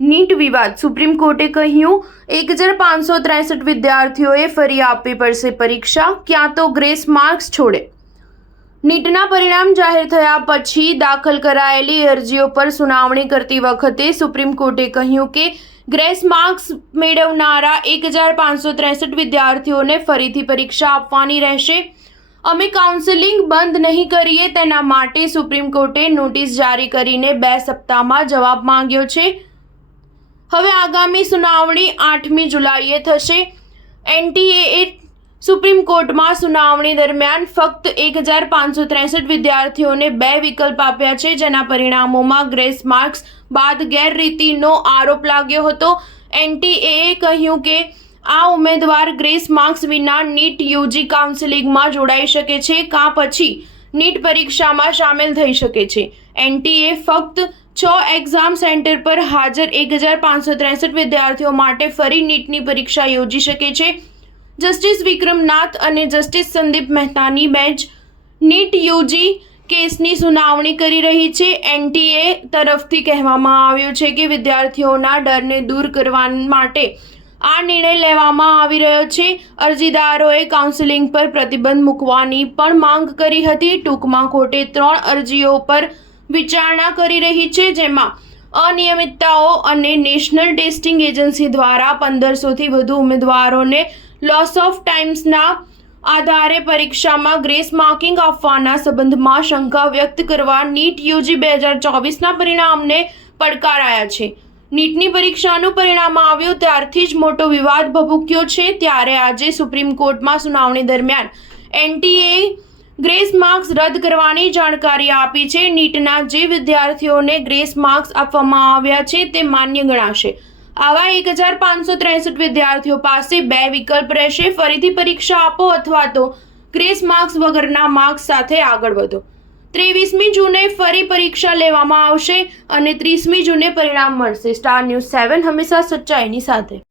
NEET વિવાદ supreme કોર્ટે કહ્યું 1563 વિદ્યાર્થીઓએ ફરી આપવી પડશે પરીક્ષા, ક્યાં તો ગ્રેસ માર્ક્સ છોડે। નીટના પરિણામ જાહેર થયા પછી દાખલ કરાયેલી અરજીઓ પર સુનાવણી કરતી વખતે સુપ્રીમ કોર્ટે કહ્યું કે ગ્રેસ માર્ક્સ મેળવનારા 1563 વિદ્યાર્થીઓને ફરીથી પરીક્ષા આપવાની રહેશે। અમે કાઉન્સેલિંગ બંધ નહીં કરીએ તેના માટે સુપ્રીમ કોર્ટે નોટિસ જારી કરીને 2 સપ્તાહમાં જવાબ માંગ્યો છે। હવે આગામી સુનાવણી 8મી જુલાઈએ થશે। એનટીએએ સુપ્રીમ કોર્ટમાં સુનાવણી દરમિયાન ફક્ત 1563 વિદ્યાર્થીઓને 2 વિકલ્પ આપ્યા છે, જેના પરિણામોમાં ગ્રેસ માર્ક્સ બાદ ગેરરીતિનો આરોપ લાગ્યો હતો। એનટીએએ કહ્યું કે આ ઉમેદવાર ગ્રેસ માર્ક્સ વિના નીટ યુજી કાઉન્સેલિંગમાં જોડાઈ શકે છે કાં પછી નીટ પરીક્ષામાં સામેલ થઈ શકે છે। એનટીએ ફક્ત 6 એક્ઝામ સેન્ટર પર હાજર 1563 વિદ્યાર્થીઓ માટે ફરી નીટની પરીક્ષા યોજી શકે છે। જસ્ટિસ વિક્રમનાથ અને જસ્ટિસ સંદીપ મહેતાની બેન્ચ નીટ યુજી કેસની સુનાવણી કરી રહી છે। એનટીએ તરફથી કહેવામાં આવ્યું છે કે વિદ્યાર્થીઓના ડરને દૂર કરવા માટે આ નિર્ણય લેવામાં આવી રહ્યો છે। અરજીદારોએ કાઉન્સેલિંગ પર પ્રતિબંધ મૂકવાની પણ માંગ કરી હતી। ટૂંકમાં કોર્ટે 3 અરજીઓ પર વિચારણા કરી રહી છે, જેમાં અનિયમિતતાઓ અને નેશનલ ટેસ્ટિંગ એજન્સી દ્વારા 1500થી વધુ ઉમેદવારોને લોસ ઓફ ટાઈમ્સના આધારે પરીક્ષામાં ગ્રેસ માર્કિંગ આપવાના સંબંધમાં શંકા વ્યક્ત કરવા નીટ યુજી 2024ના પરિણામને પડકારાયા છે। નીટની પરીક્ષાનું પરિણામ આવ્યું ત્યારથી જ મોટો વિવાદ ભભૂક્યો છે। ત્યારે આજે સુપ્રીમ કોર્ટમાં સુનાવણી દરમિયાન એનટીએ ગ્રેસ માર્ક્સ રદ કરવાની જાણકારી આપી છે। નીટના જે વિદ્યાર્થીઓને ગ્રેસ માર્ક્સ આપવામાં આવ્યા છે તે માન્ય ગણાશે। આવા 1563 વિદ્યાર્થીઓ પાસે 2 વિકલ્પ રહેશે, ફરીથી પરીક્ષા આપો અથવા તો ગ્રેસ માર્ક્સ વગરના માર્ક્સ સાથે આગળ વધો। 23મી જૂને ફરી પરીક્ષા લેવામાં આવશે અને 30મી જૂને પરિણામ મળશે। સ્ટાર ન્યૂઝ 7 હંમેશા સચ્ચાઈની સાથે।